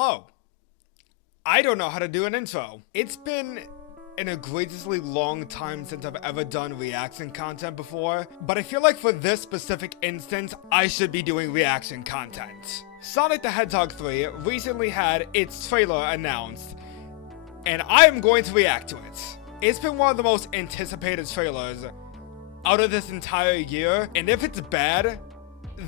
Hello. I don't know how to do an intro. It's been an egregiously long time since I've ever done reaction content before, but I feel like for this specific instance, I should be doing reaction content. Sonic the Hedgehog 3 recently had its trailer announced, and I am going to react to it. It's been one of the most anticipated trailers out of this entire year, and if it's bad,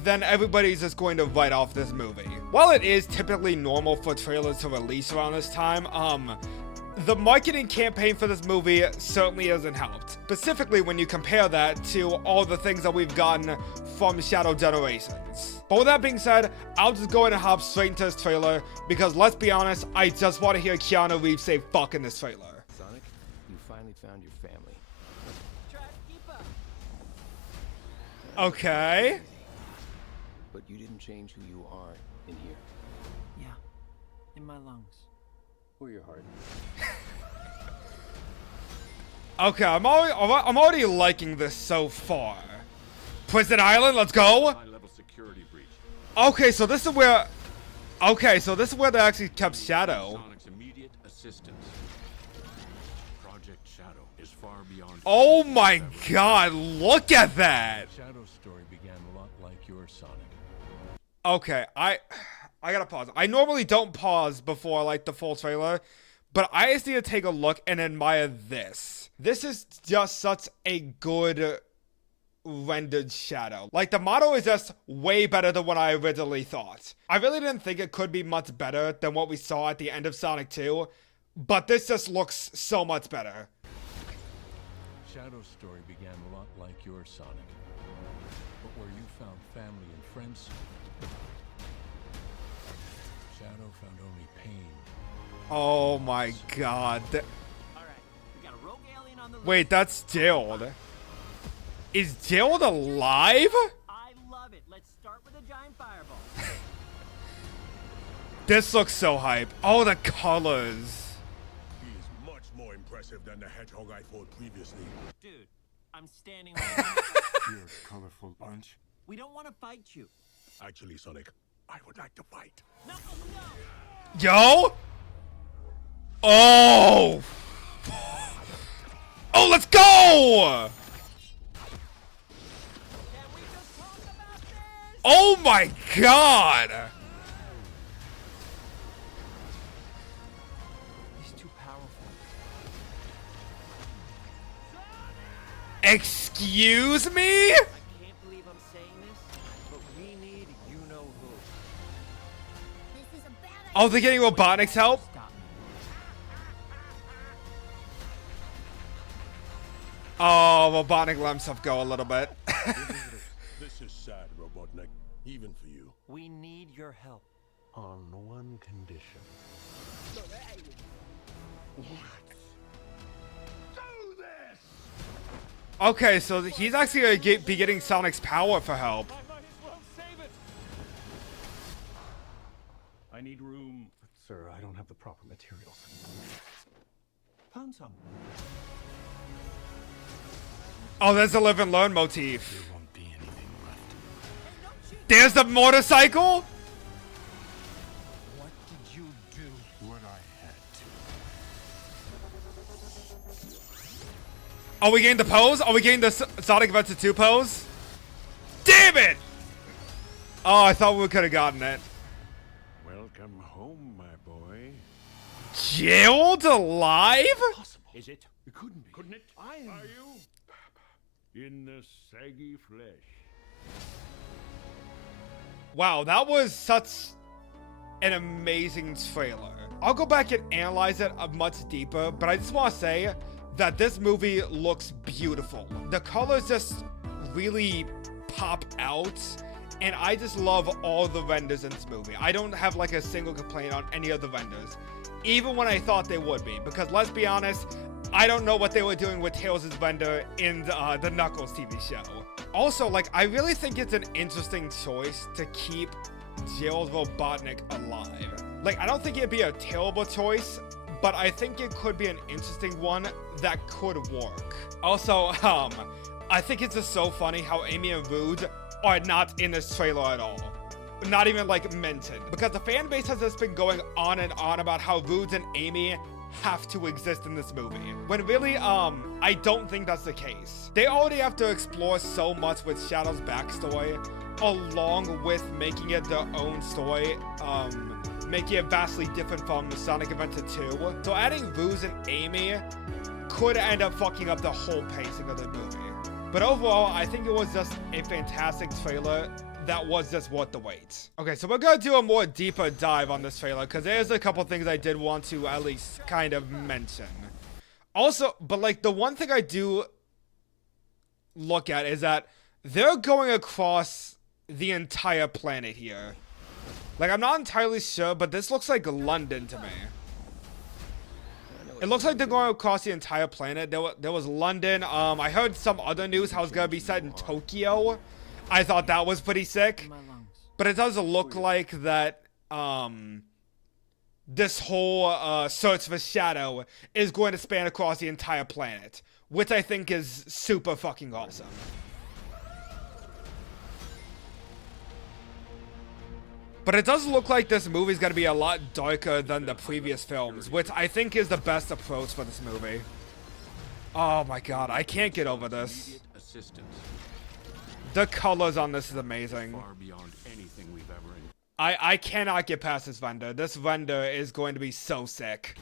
then everybody's just going to write off this movie. While it is typically normal for trailers to release around this time, the marketing campaign for this movie certainly hasn't helped. Specifically when you compare that to all the things that we've gotten from Shadow Generations. But with that being said, I'll just go ahead and hop straight into this trailer, because let's be honest, I just want to hear Keanu Reeves say fuck in this trailer. Sonic, you finally found your family. Okay. But you didn't change who you are in here. Yeah, in my lungs. Or your heart. Okay, I'm already liking this so far. Prison Island, let's go. High-level security breach. Okay, so this is where. Okay, so this is where they actually kept Shadow. Sonic's immediate assistance. Project Shadow is far beyond. Oh my God! Look at that. Shadow's story began a lot like your Sonic. Okay, I gotta pause. I normally don't pause before like the full trailer, but I just need to take a look and admire this. This is just such a good rendered Shadow. Like, the model is just way better than what I originally thought. I really didn't think it could be much better than what we saw at the end of Sonic 2, but this just looks so much better. Shadow's story began a lot like your Sonic. But where you found family and friends, Shadow found only pain. Oh my God. Alright, we got a rogue alien on the loose. Wait, that's Gerald. Is Gerald alive? I love it. Let's start with a giant fireball. This looks so hype. Oh, the colors. He is much more impressive than the hedgehog I fought previously. Dude, I'm standing right You're a colorful bunch. We don't want to fight you. Actually, Sonic, I would like to fight. No, no. Yo! Oh! Oh, let's go! Can we just talk about this? Oh my God! He's too powerful. Excuse me? I can't believe I'm saying this, but we need you-know-who. This is a bad idea. Oh, they're getting Robotnik's help? Stop me. Oh, Robotnik let himself go a little bit. This is sad, Robotnik, even for you. We need your help. On one condition. Okay, so he's actually gonna be getting Sonic's power for help. I might as well save it! I need room. But, sir, I don't have the proper materials. Found some. Oh, there's the live and learn motif. There won't be anything left. There's the motorcycle? What did you do? What I had to. Are we getting the pose? Are we getting the Sonic Adventure 2 pose? Damn it! Oh, I thought we could have gotten it. Welcome home, my boy. Gerald alive? Is it? It couldn't be. Couldn't it? I am. Are you? In the saggy flesh. Wow, that was such an amazing trailer. I'll go back and analyze it much deeper, but I just want to say that this movie looks beautiful. The colors just really pop out, and I just love all the renders in this movie. I don't have like a single complaint on any of the renders, even when I thought they would be, because let's be honest, I don't know what they were doing with Tails' render in the Knuckles TV show. Also, like, I really think it's an interesting choice to keep Gerald Robotnik alive. Like, I don't think it'd be a terrible choice, but I think it could be an interesting one that could work. Also, I think it's just so funny how Amy and Rude are not in this trailer at all. not even like mentioned, because the fan base has just been going on and on about how Rouge and Amy have to exist in this movie, when really I don't think that's the case. They already have to explore so much with Shadow's backstory, along with making it their own story, making it vastly different from Sonic Adventure 2. So adding Rouge and Amy could end up fucking up the whole pacing of the movie. But overall, I think it was just a fantastic trailer that was just worth the wait. Okay, so we're gonna do a more deeper dive on this trailer, because there's a couple things I did want to at least kind of mention. Also, but like the one thing I do look at is that they're going across the entire planet here. Like, I'm not entirely sure, but this looks like London to me. It looks like they're going across the entire planet. There was London. I heard some other news how it's gonna be set in Tokyo. I thought that was pretty sick. But it does look like that this whole search for Shadow is going to span across the entire planet, which I think is super fucking awesome. But it does look like this movie is going to be a lot darker than the previous films, which I think is the best approach for this movie. Oh my god, I can't get over this. Assistance. The colors on this is amazing. Far beyond anything we've ever I cannot get past this render. This render is going to be so sick.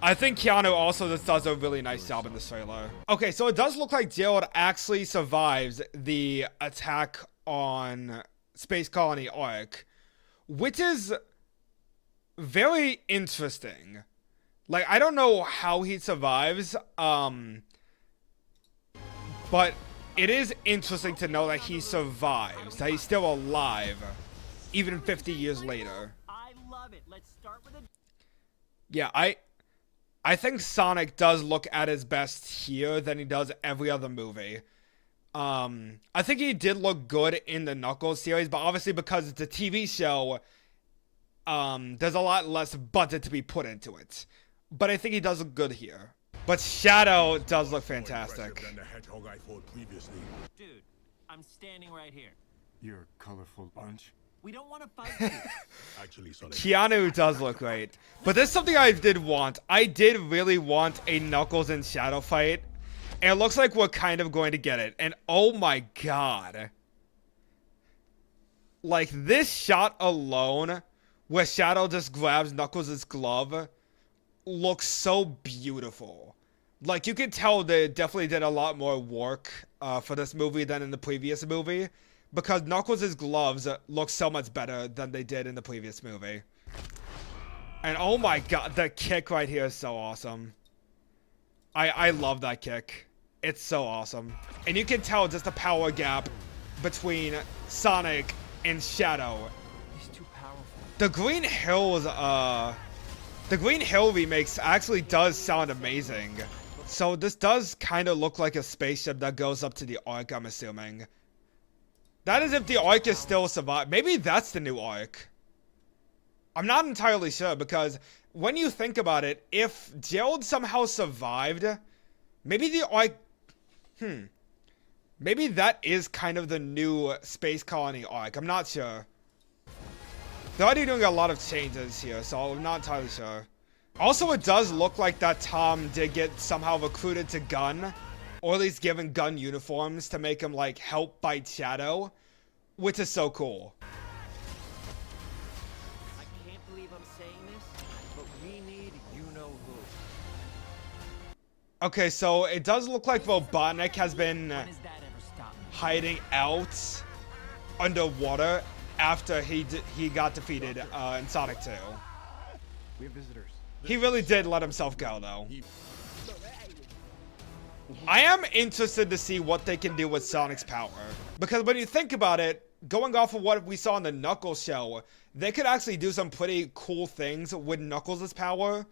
I think Keanu also just does a really nice job in this trailer. Okay, so it does look like Gerald actually survives the attack on Space Colony Ark, which is very interesting. Like, I don't know how he survives, but it is interesting to know that he survives, that he's still alive, even 50 years later. I love it. Let's start with a Yeah, I think Sonic does look at his best here than he does every other movie. I think he did look good in the Knuckles series, but obviously because it's a TV show, there's a lot less budget to be put into it. But I think he does look good here. But Shadow does look fantastic. Than the hedgehog I fought previously. dude. I'm standing right here. You're a colorful bunch. We don't want to fight you. Actually, Sonic. Keanu does look great. But there's something I did want. I did really want a Knuckles and Shadow fight. And it looks like we're kind of going to get it. And oh my god. Like, this shot alone, where Shadow just grabs Knuckles' glove, looks so beautiful. Like, you can tell they definitely did a lot more work for this movie than in the previous movie, because Knuckles' gloves look so much better than they did in the previous movie. And oh my god, the kick right here is so awesome. I love that kick. It's so awesome. And you can tell just the power gap between Sonic and Shadow. He's too powerful. The Green Hill remakes actually does sound amazing. So this does kind of look like a spaceship that goes up to the Ark, I'm assuming. That is if the Ark is still survived. Maybe that's the new Ark. I'm not entirely sure, because when you think about it, if Gerald somehow survived, maybe the Ark... Maybe that is kind of the new Space Colony Ark. I'm not sure. They're already doing a lot of changes here, so I'm not entirely sure. Also, it does look like that Tom did get somehow recruited to Gun, or at least given Gun uniforms to make him, like, help fight Shadow, which is so cool. I can't believe I'm saying this, but we need you-know-who. Okay, so it does look like Robotnik has been When has that ever stopped me? hiding out underwater after he got defeated in Sonic 2. We have visitors. He really did let himself go, though. I am interested to see what they can do with Sonic's power. Because when you think about it, going off of what we saw in the Knuckles show, they could actually do some pretty cool things with Knuckles' power.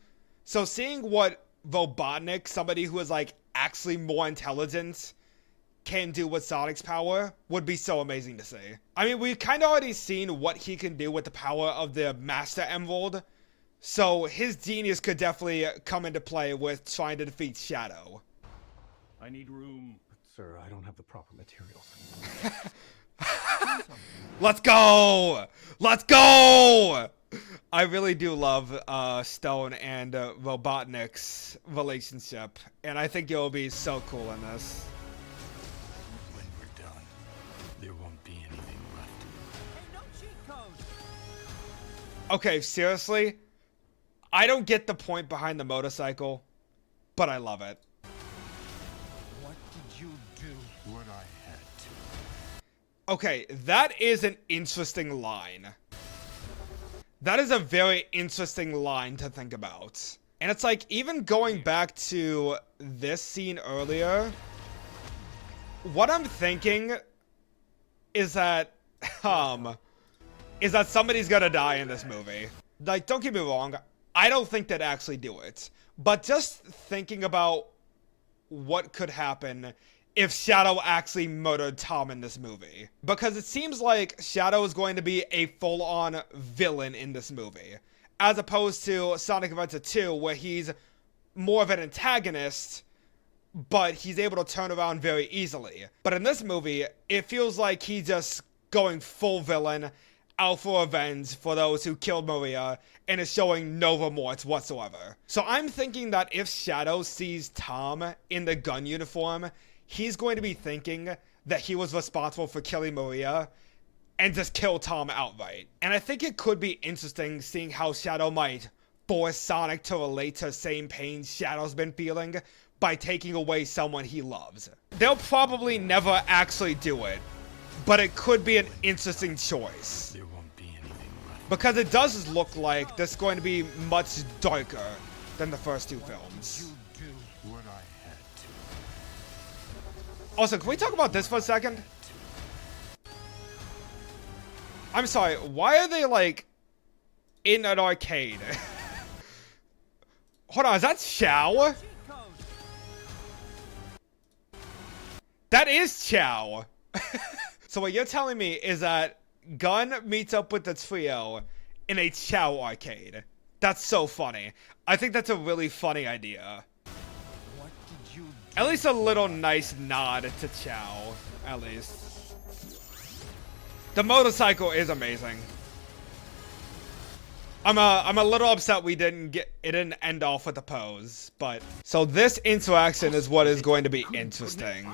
So seeing what Robotnik, somebody who is like actually more intelligent, can do with Sonic's power would be so amazing to see. I mean, we've kind of already seen what he can do with the power of the Master Emerald. So his genius could definitely come into play with trying to defeat Shadow. I need room. But, sir, I don't have the proper materials. Let's go! Let's go! I really do love Stone and Robotnik's relationship, and I think it'll be so cool in this. When we're done, there won't be anything left. Hey, no cheat codes. Okay, seriously? I don't get the point behind the motorcycle, but I love it. What did you do? What I had to. Okay, that is an interesting line. That is a very interesting line to think about. And it's like, even going back to this scene earlier, what I'm thinking is that, somebody's gonna die in this movie. Like, don't get me wrong, I don't think they'd actually do it. But just thinking about what could happen if Shadow actually murdered Tom in this movie. Because it seems like Shadow is going to be a full-on villain in this movie, as opposed to Sonic Adventure 2, where he's more of an antagonist, but he's able to turn around very easily. But in this movie, it feels like he's just going full villain, out for revenge for those who killed Maria, and is showing no remorse whatsoever. So I'm thinking that if Shadow sees Tom in the gun uniform, he's going to be thinking that he was responsible for killing Maria and just kill Tom outright. And I think it could be interesting seeing how Shadow might force Sonic to relate to the same pain Shadow's been feeling by taking away someone he loves. They'll probably never actually do it, but it could be an interesting choice. There won't be anything left. Because it does look like this is going to be much darker than the first two films. You do. What I had to. Also, can we talk about this for a second? I'm sorry, why are they, like, in an arcade? Hold on, is that Chow? Cheat codes. That is Chow! So what you're telling me is that Gunn meets up with the trio in a Chow arcade. That's so funny. I think that's a really funny idea. What did you do? At least a little nice nod to Chow, at least. The motorcycle is amazing. I'm a little upset it didn't end off with a pose, but so this interaction is what is going to be interesting.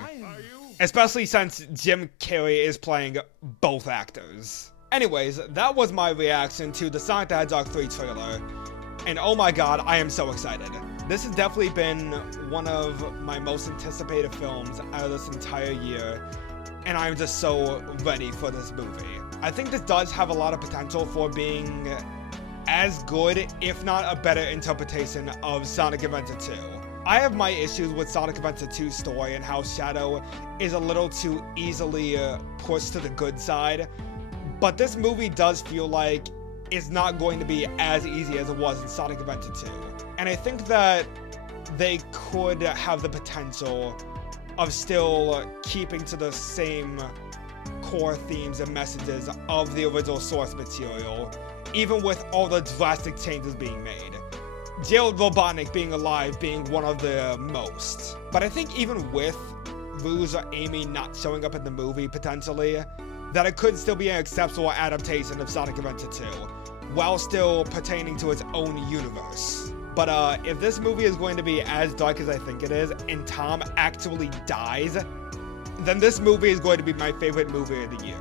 Especially since Jim Carrey is playing both actors. Anyways, that was my reaction to the Sonic the Hedgehog 3 trailer. And oh my god, I am so excited. This has definitely been one of my most anticipated films out of this entire year. And I'm just so ready for this movie. I think this does have a lot of potential for being as good, if not a better interpretation of Sonic Adventure 2. I have my issues with Sonic Adventure 2's story and how Shadow is a little too easily pushed to the good side, but this movie does feel like it's not going to be as easy as it was in Sonic Adventure 2. And I think that they could have the potential of still keeping to the same core themes and messages of the original source material, even with all the drastic changes being made. Jailed Robotnik being alive being one of the most. But I think even with Rouge or Amy not showing up in the movie, potentially, that it could still be an acceptable adaptation of Sonic Adventure 2, while still pertaining to its own universe. But if this movie is going to be as dark as I think it is, and Tom actually dies, then this movie is going to be my favorite movie of the year.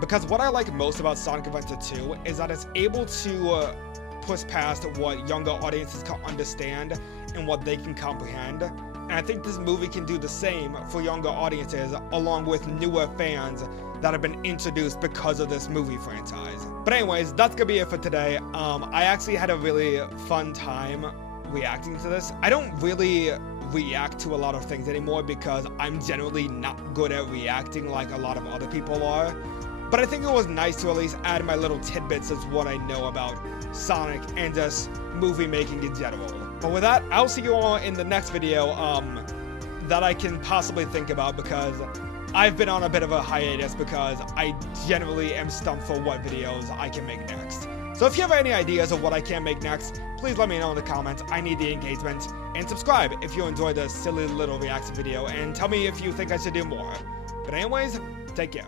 Because what I like most about Sonic Adventure 2 is that it's able to push past what younger audiences can understand and what they can comprehend. And I think this movie can do the same for younger audiences, along with newer fans that have been introduced because of this movie franchise. But anyways, that's gonna be it for today. I actually had a really fun time reacting to this. I don't really react to a lot of things anymore because I'm generally not good at reacting like a lot of other people are. But I think it was nice to at least add my little tidbits as what I know about Sonic and just movie making in general. But with that, I'll see you all in the next video that I can possibly think about, because I've been on a bit of a hiatus because I generally am stumped for what videos I can make next. So if you have any ideas of what I can make next, please let me know in the comments. I need the engagement. And subscribe if you enjoyed this silly little reaction video, and tell me if you think I should do more. But anyways, take care.